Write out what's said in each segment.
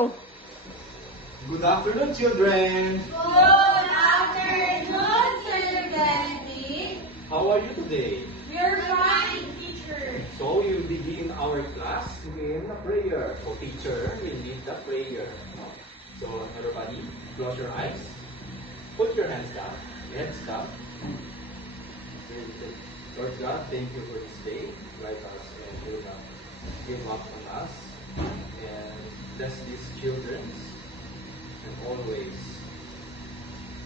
Good afternoon, children. Good afternoon, Sir Benedict. How are you today? We're fine, teacher. So we will begin our class in a prayer. So teacher will lead the prayer. So everybody, close your eyes. Put your hands down. Heads down. Lord God, thank you for this day. Guide us and do not give up on us. And bless these children and always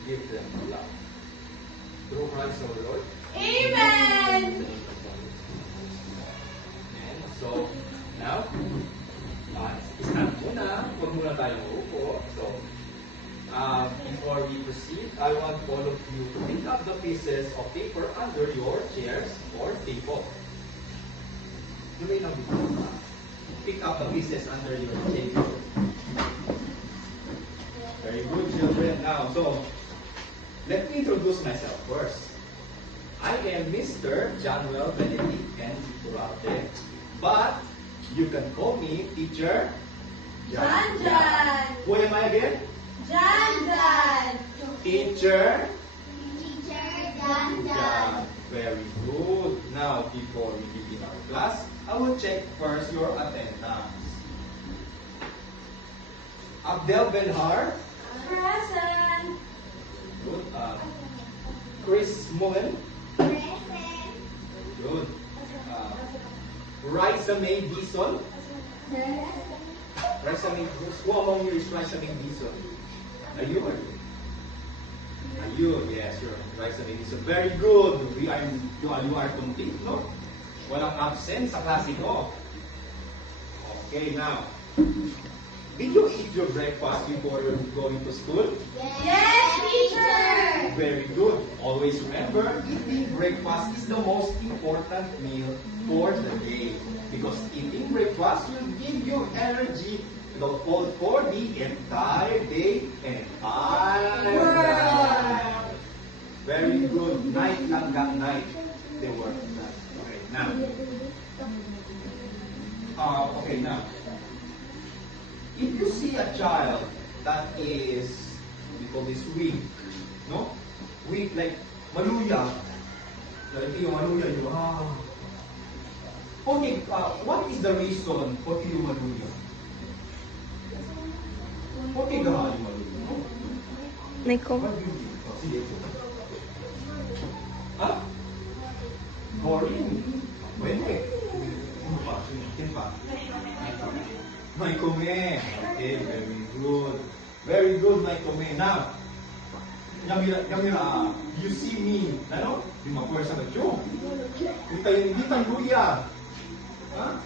give them love. Through Christ our Lord. Amen. And so, now, stand muna. Huwag muna tayo maupo. So, before we proceed, I want all of you to pick up the pieces of paper under your chairs or table. You may not pick up the pieces under your table. Very good, children. Now, so, let me introduce myself first. I am Mr. Januel Benedict N. Iturralde, but you can call me Teacher Jan Jan. Who am I again? Jan Jan. Teacher Jan Jan. Very good. Now, before we begin our class, I will check first your attendance. Abdel Benhar. Present. Good. Chris Mullen. Present. Good. Raisa May Bison. Raisa May, who among you is Raisa May Bison? Are you? Are you? Yes, you're Raisa May Bison. Very good. You are complete, no? Walang absent sa klase ko. Okay, now. Did you eat your breakfast before you're going to school? Yes, teacher. Very good. Always remember, eating breakfast is the most important meal for the day. Because eating breakfast will give you energy for the entire day and entire night. Very good. Night lang that night. They work. Okay, now. Okay, now. If you see a child that is, we call this weak, no? Weak, like maluya. Like yung maluya, you Okay, what is the reason for yung maluya? Okay, yung maluya, no? Nico. What do you think? Sige po. Ha? Boring. Pwede. Ano pa? Ano pa? May kume. Okay, very good. Very good, may kume. Now, you see me, ano? Yung mga-pwersa na tiyo. Hindi tayo luya. Ha?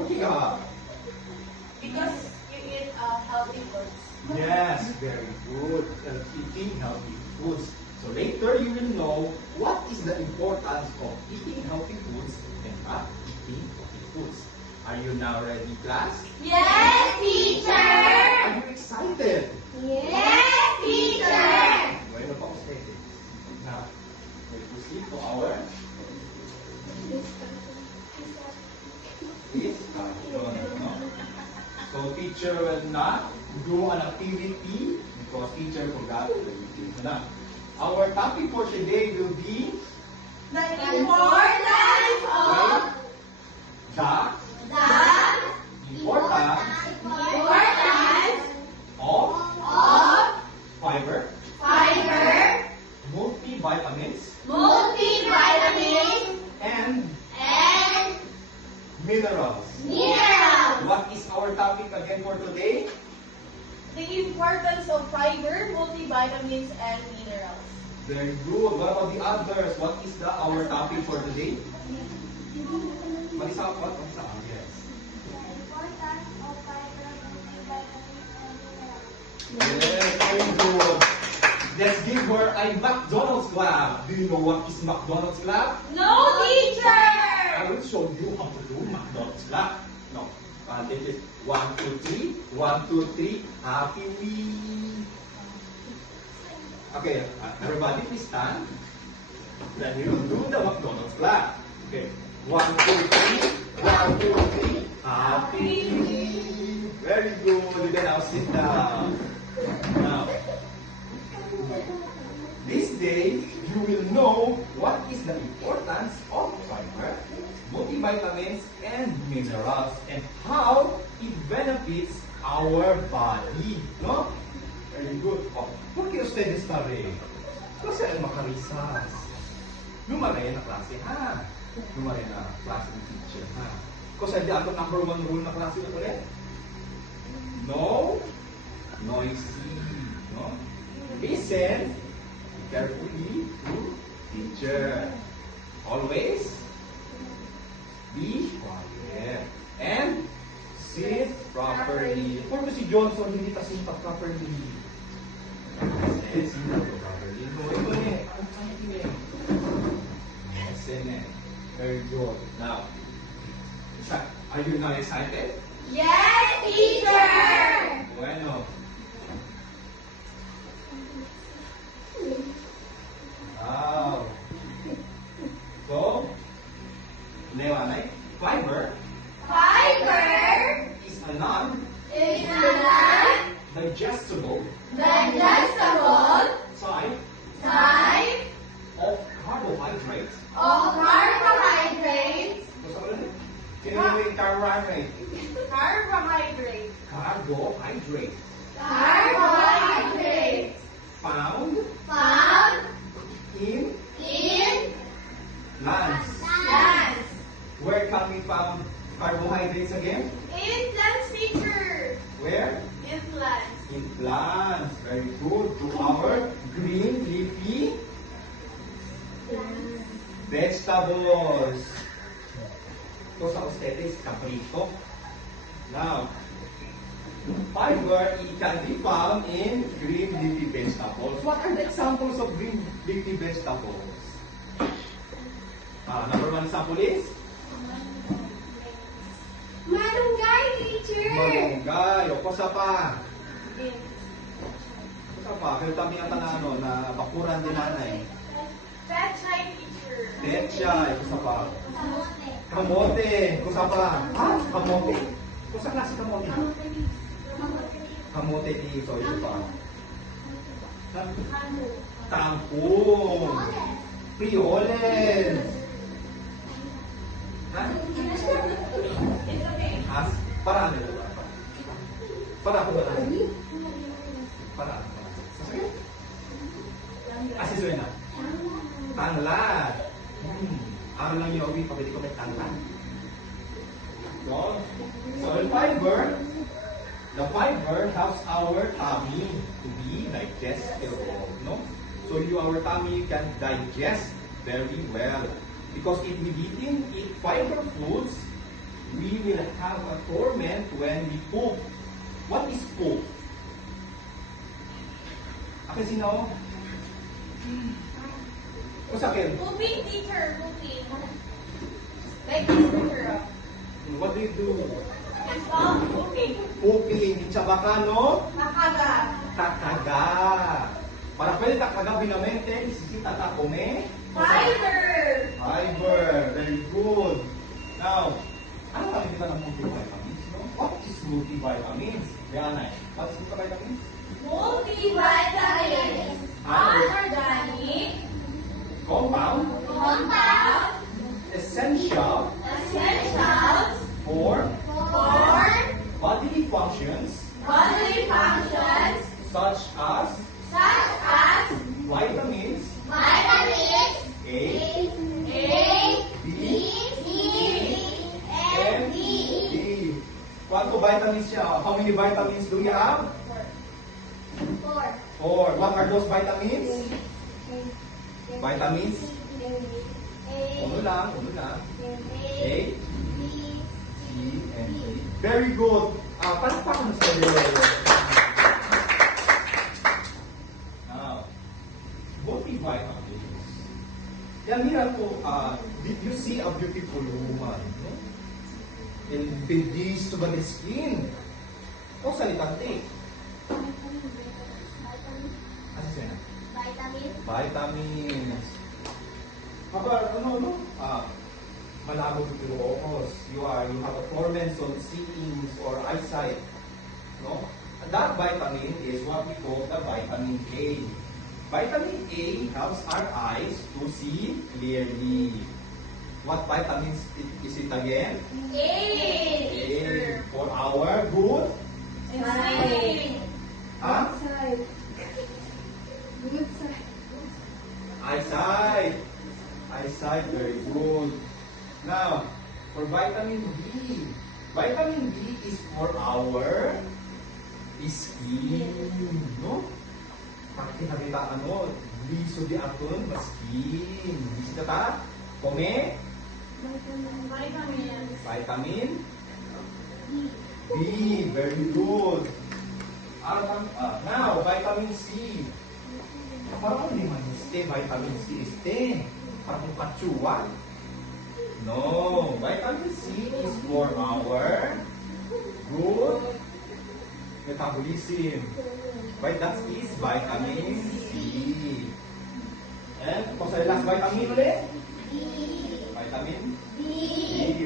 Okay ka. Because you eat healthy foods. Yes, very good. Eating healthy foods. So later you will know what is the importance of eating healthy foods and not eating healthy foods. Are you now ready, class? Yes, teacher. Are you excited? Yes, teacher. Bueno pa ustedes. Now, we proceed to our discussion. No? So teacher will not do an activity because teacher forgot the activity. Now, our topic for today will be The importance of the importance of fiber, multivitamins, multivitamins and and minerals. minerals. What is our topic again for today? The importance of fiber, multivitamins, and minerals. Very good. What about the others? What is our topic for today? What is our what? What is our yes? Yes, very good. Let's give her a McDonald's clap. Do you know what is McDonald's clap? No, teacher. I will show you how to do McDonald's clap. No. This is 1, 2, 3. 1, 2, 3. Happy Wee. Okay, everybody please stand. Then we will do the McDonald's clap. Okay. 1, 2, 3. 1, 2, 3. Happy. Very good. You can now sit down. Now, this day, you will know what is the importance of fiber, multivitamins, and minerals, and how it benefits our body. No? Very good. Oh, ¿por qué ustedes saben? Kasi ang makarisas. Lumaray na klase, ha? Lumaray na klase ng teacher, ha? Kasi di ato number 1 rule na klase na ulit. No noisy. No? Listen carefully to teacher. Always be quiet. And sit properly. Por si Johnson hindi ta sinta properly. Sit properly. No, very good. Now, are you now excited? Yes, teacher! Bueno. Wow. So, fiber Fiber is a non-digestible is a non-digestible type type of carbohydrates. of carbohydrates. Can you make carbohydrate? Carbohydrates. Carbohydrates Carbohydrates found found in in plants. plants. Where can we found carbohydrates again? In plants, teacher. Where? In plants. In plants. Very good. To our green leafy vegetables. Ito sa ustedes, cabrito. Now, fiber it can be found in green leafy vegetables. What are the examples of green leafy vegetables? Number 1 example is Malunggay, teacher. malunggay. O, kusa pa. Kusa pa. Pero kami ang tanano na bakuran din nanay. Pechay, teacher. Petchay. Kusa pa. Kamote. Kusa pa. Kamote. Kusa klase kamote? Kamote dito. Ito pa. Tangkong. Frijoles. Ha? It's okay. Para ano ba? Para ako ba lang? Para ano ba? Sige. Asisuin na. Tanglad. Ano lang yung obi, pwede ko may tanglad. So the fiber helps our tummy to be digestible, no? So our tummy can digest very well. Because if we didn't eat fiber foods, we will have a torment when we poop. What is poop? Akin sino? O sa akin? Pooping, teacher. Pooping. Like this, teacher. What do you do? It's called pooping. Pooping. Itsabaka no? Nakaga. Kakaga. Para pwede kakaga binamente, isisita ka kome? Fiber. Fiber. Very good. Now, ano kami kita ng multivitamins? No? What is multivitamins? Yanay, what is multivitamins? Multivitamins. Organic. Compound. Essential Essentials. for For bodily functions bodily functions. such as Such as vitamins vitamins A, A, B, C, and D. D. Quanto vitamins siya? How many vitamins do you have? 4. What are those vitamins? Vitamins? Uno lang. A, C, and D. Very good. Palakpakan mo sa Now, multivitamins. Yan nila po, did you see a beautiful woman? No? And bidis to the skin. O salitante. Ano siya? Vitamins. Aba, malabo yung okos. you have a torment on seeing or eyesight. No? That vitamin is what we call the vitamin A. Vitamin A helps our eyes to see clearly. What vitamins is it again? A. For our good. Huh? Good side. Eyesight. Eyesight, very good. Now, for vitamin B. Vitamin B is for our skin. No? Pati nakita ano, liso di aton, skin. Bisa ta? Kome? Vitamin B. Very good. Now, vitamin C. Parang hindi man este, vitamin C este. Parang kachuan. No, vitamin C is for our good metabolism. Right, that is vitamin C. And kung sa last vitamin ulit? Vitamin B.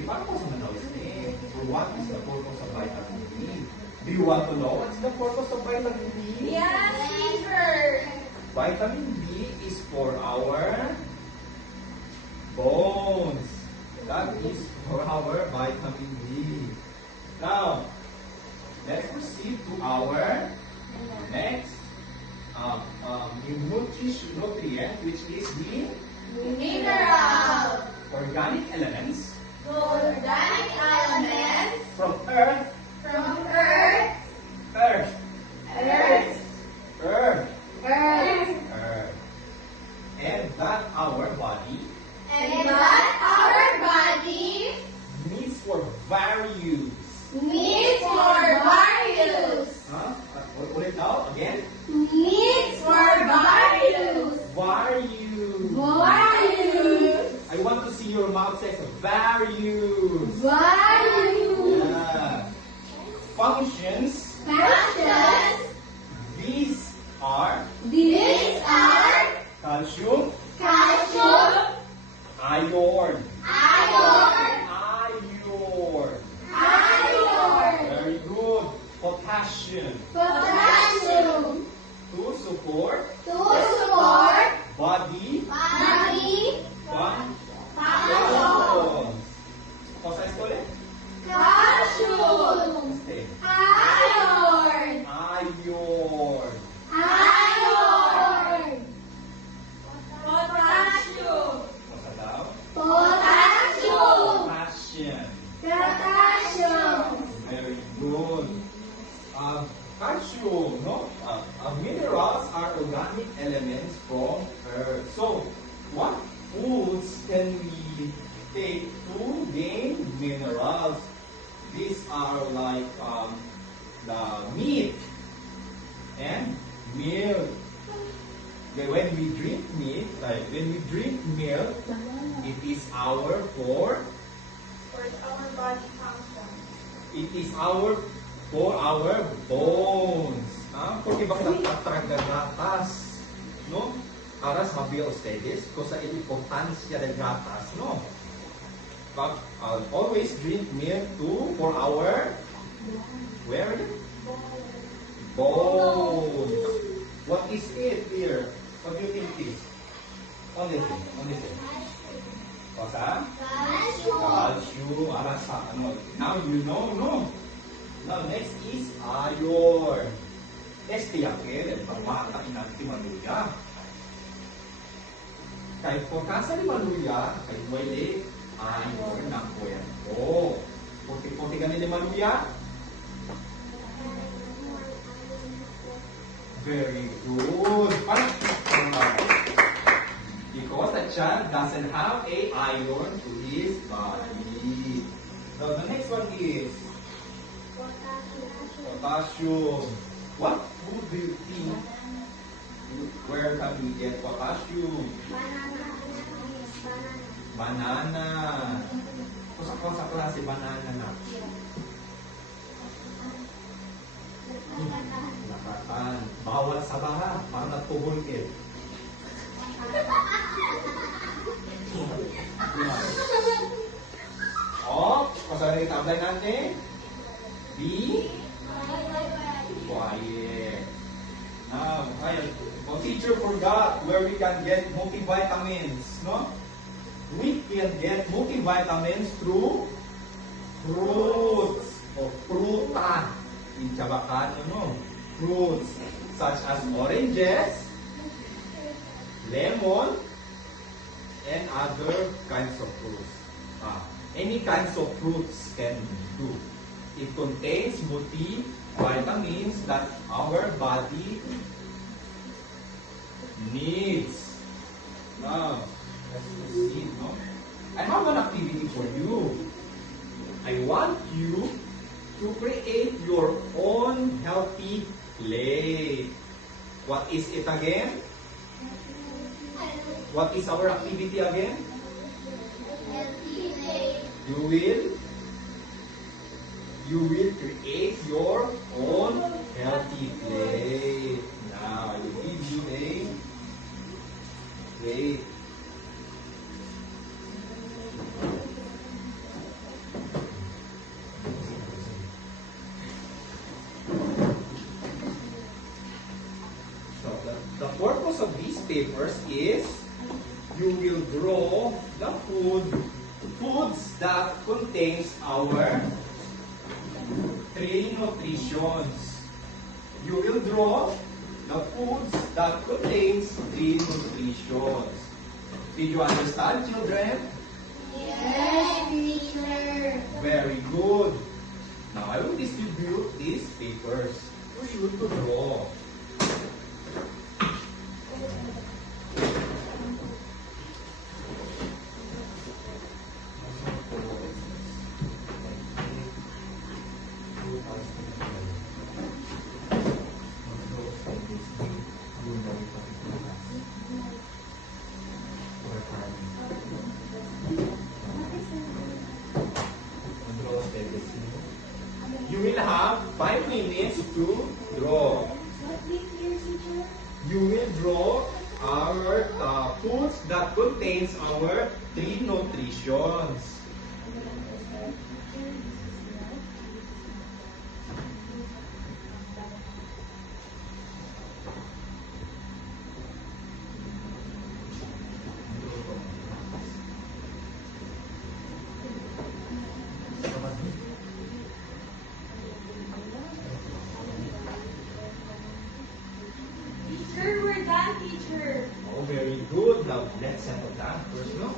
Paano ko sa manawis ni? So what is the purpose of vitamin B? Do you want to know what's the purpose of vitamin B? Yes, teacher. Vitamin B is for our bones. That is for our vitamin B. Now, let's proceed to our next nutrient, which is the Mineral. organic elements Organic elements from earth, from earth. earth, Earth. earth, Earth. earth, and that our body And that our body needs for various. needs for various. Ulit now, again. Needs for various. Various. Various. I want to see your mouth says various. Various. Yeah. Functions. Functions. These are These are calcium, calcium, iron, iron, iron, very good, potassium, potassium, to support to support body body functions. Cosa es ulit? calcium, Okay. iron, Iron. iron, potassium, Cosa daw? potassium, Potassium. potassium, Very good. Calcium, no? Minerals are organic elements from earth. So, what foods can we take to gain minerals? These are like the meat and milk. Okay, when we drink milk, it is our for our body function. it is our for our bones. Porque bakit nagtatraga gatas, no? Para sabi ustedes, kung sa importansya ng gatas, no? But always drink milk too for our where is it? Bones. What is it here? What do you think it is? What is it? Cosa? Calcium. Calcium. Para sa ano? Now you know, no? Now next is iron. Este aquel, el pamata inati maluya. Kahit po kasa ni maluya, ay pwede iron ng kwento. Puti-puti ka ni maluya? Very good. Because the child doesn't have a iron to his body. So the next one is potassium. What food do you think? Where can we get potassium? Banana. Kung sa klase banana na. Nakatan. Bawal sa baha. Para natubol it. Oh, kung Ayun. Oh, teacher forgot where we can get multivitamins, no? We can get multivitamins through fruits o fruta. In Chabacano, no? Fruits such as oranges, lemon, and other kinds of fruits. Any kinds of fruits can do. It contains multivitamins that our body needs. Now, let's proceed. No? I have an activity for you. I want you to create your own healthy plate. What is it again? What is our activity again? You will create your own healthy plate. Now, I will give you a plate. So, the purpose of these papers is you will draw the foods that contains our three nutritions. You will draw the foods that contains three nutritions. Did you understand, children? Yes, teacher. Very good. Now I will distribute these papers for you to draw. You will have 5 minutes to draw. You will draw our foods that contains our three nutritions. We're done, teacher. Oh, very good. Now, let's settle down first, no?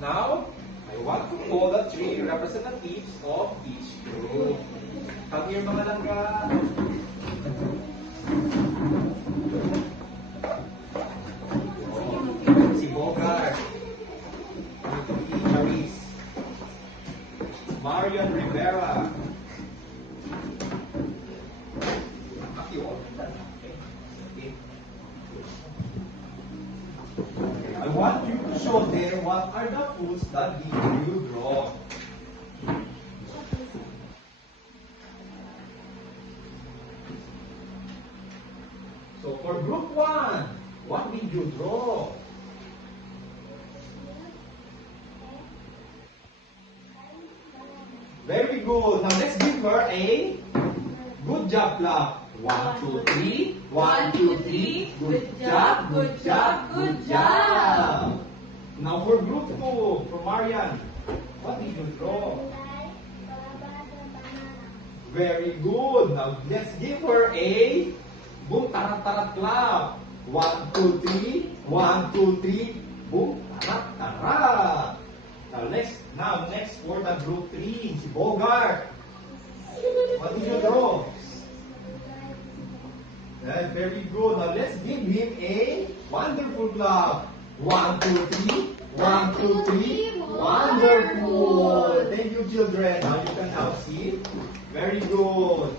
Now, I want to call the 3 representatives of each group. Come here, mga langga. Si Bogart. Charis. Marian Rivera. I want you to show them what are the foods that you draw. So for group 1, what did you draw? Very good. Now let's give her a good job clap. 1, 2, 3. 1, 2, 3. Good job, good job, good job. Now for group 2, for Marian, what did you draw? Very good. Now, let's give her a boom, tarat, tarat clap. 1, 2, 3. 1, 2, 3. Boom, tarat, tarat. Now, next for the group 3, si Bogart. What did you draw? That's very good. Now, let's give him a wonderful clap. 1, 2, 3. 1, 2, 3. Wonderful. Thank you, children. Now you can now see. Very good.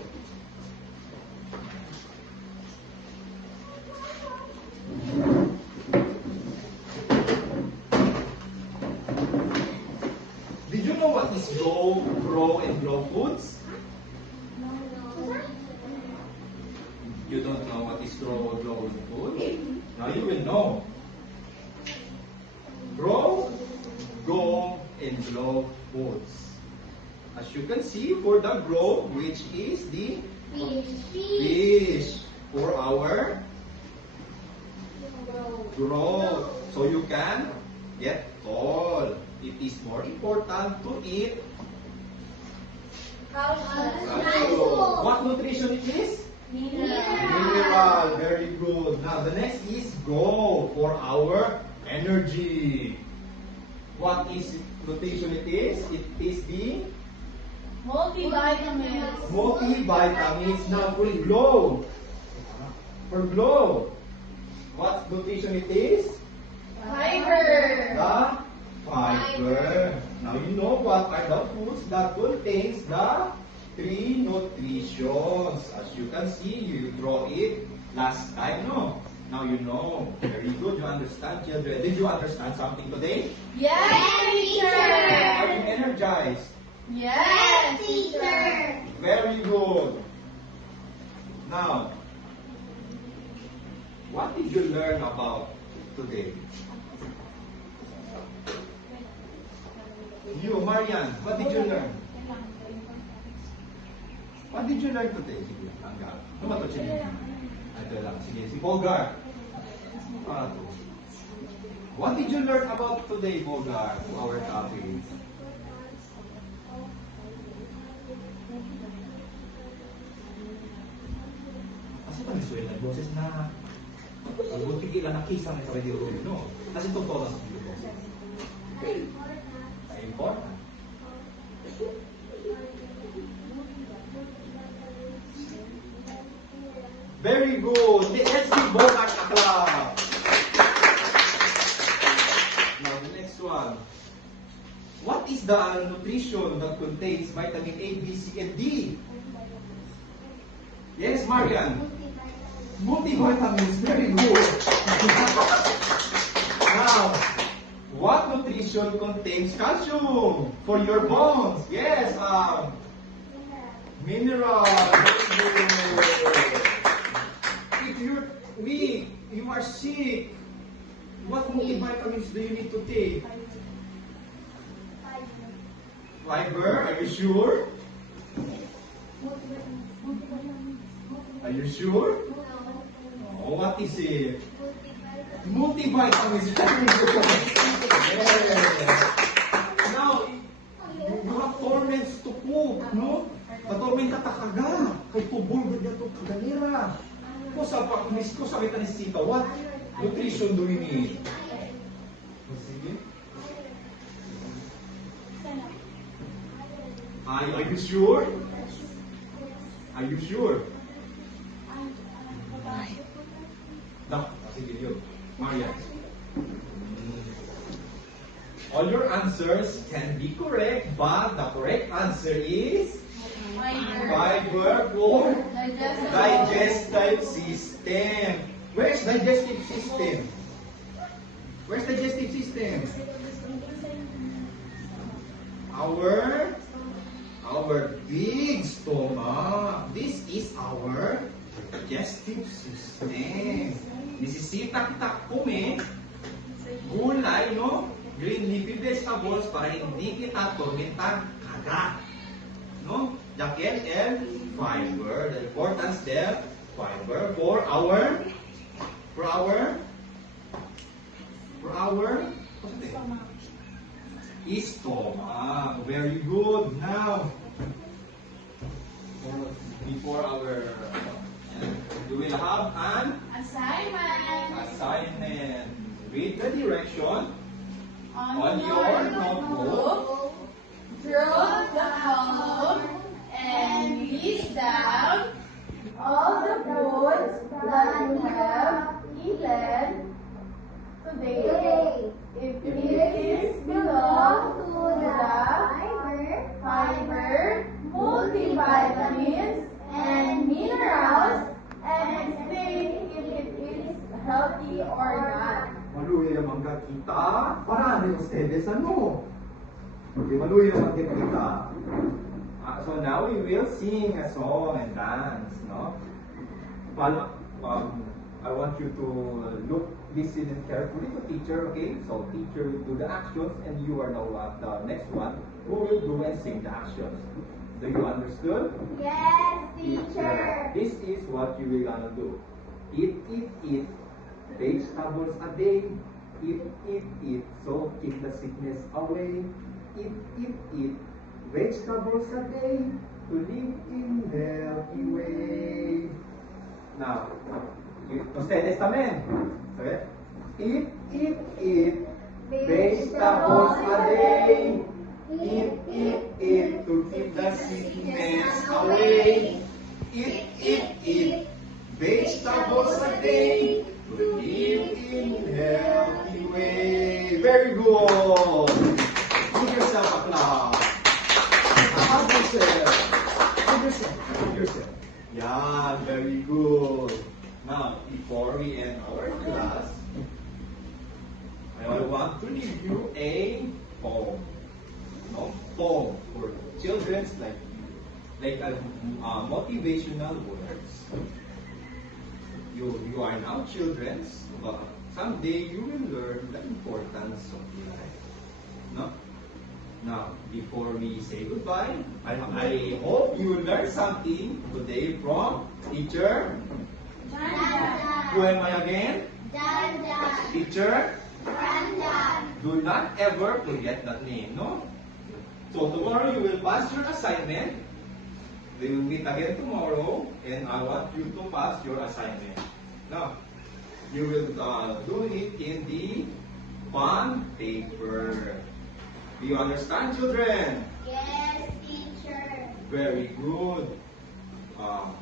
Did you know what is grow, and grow foods? You don't know what is grow and food? Now you will know. Grow, and grow foods. As you can see, for the grow, which is the fish for our growth. So you can get tall. It is more important to eat calcium. What nutrition it is? Mineral. Very good. Now the next is go for our energy. What is nutrition it is? It is the Multivitamins. multivitamins. Now for glow. For glow. What nutrition it is? Fiber. The fiber. Now you know what are the foods that contains the 3 nutritions. As you can see, you draw it last time, no? Now you know. Very good. You understand, children. Did you understand something today? Yes, teacher. Are you energized? Yes, teacher. Very good. Now, what did you learn about today? You, Marian, what did you learn? What did you learn today? Sige, hanggang. Tumato, sige. Ito lang. Sige, si Bogart. What did you learn about today, Bogart, our topic? Kasi kami suwel na boses na buti kila nakisang ito radio room, no? Kasi ito po lang sa boses. Important. Very good. Let's give Bogart a clap. Now the next one. What is the nutrition that contains vitamin A, B, C, and D? Yes, Marian. Multivitamins. Very good. Now, what nutrition contains calcium for your bones? Yes, mineral. Very good. If you're weak, you are sick, what multivitamins do you need to take? Fiber, are you sure? Are you sure? Oh, what is it? Multivitamins. Yes. Now, you have torments to cook, no? Katorment ka takaga. Kay tubol ganyan to kaganira. Kung sa kita necesita, what nutrition do we need? Sige. Are you sure? Are you sure? No, sige yun. Maria. All your answers can be correct, but the correct answer is fiber for digestive system. Where's digestive system? Where's digestive system? Our big stomach. This is our digestive system. Nisisita kita gulay, no? Green leafy vegetables para hindi kita tormentan kagat. No? The and fiber. The importance there, fiber for our stomach. Very good. Now, before you will have an Assignment. assignment. Read the direction On your notebook, draw the column and list down all the foods that you have eaten today. If it belong to the fiber, multivitamins, and minerals, and explain if it is healthy or not. Maluya naman ka kita. Parang ustedes ano? Okay, maluya naman ka kita. So now we will sing a song and dance, no? I want you to listen and carefully to teacher, okay? So teacher will do the actions and you are now the next one who will do and sing the actions. Do you understood? Yes, teacher. This is what you will gonna do. Eat, vegetables a day. Eat, so keep the sickness away. Eat, vegetables a day to live in healthy way. Now, ustedes también. Okay? Eat, vegetables a day. Eat to keep the sickness away. Eat, vegetables a day to live in healthy way. Very good. Give yourself a clap. Hug yourself. Yeah, very good. Now, before we end our class, I want to give you a poem. No? Poem for children like motivational words. You are now children, but someday you will learn the importance of life. No? Now, before we say goodbye, I hope you learned something today from teacher. Who am I again? Teacher. Do not ever forget that name, no? So tomorrow you will pass your assignment. We will meet again tomorrow, and I want you to pass your assignment. Now, you will do it in the bond paper. Do you understand, children? Yes, teacher. Very good.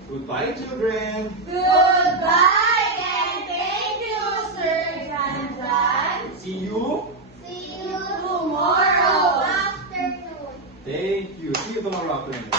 Goodbye, children. Goodbye and thank you, Sir Janjan. See you. See you tomorrow afternoon. Thank you. See you tomorrow afternoon.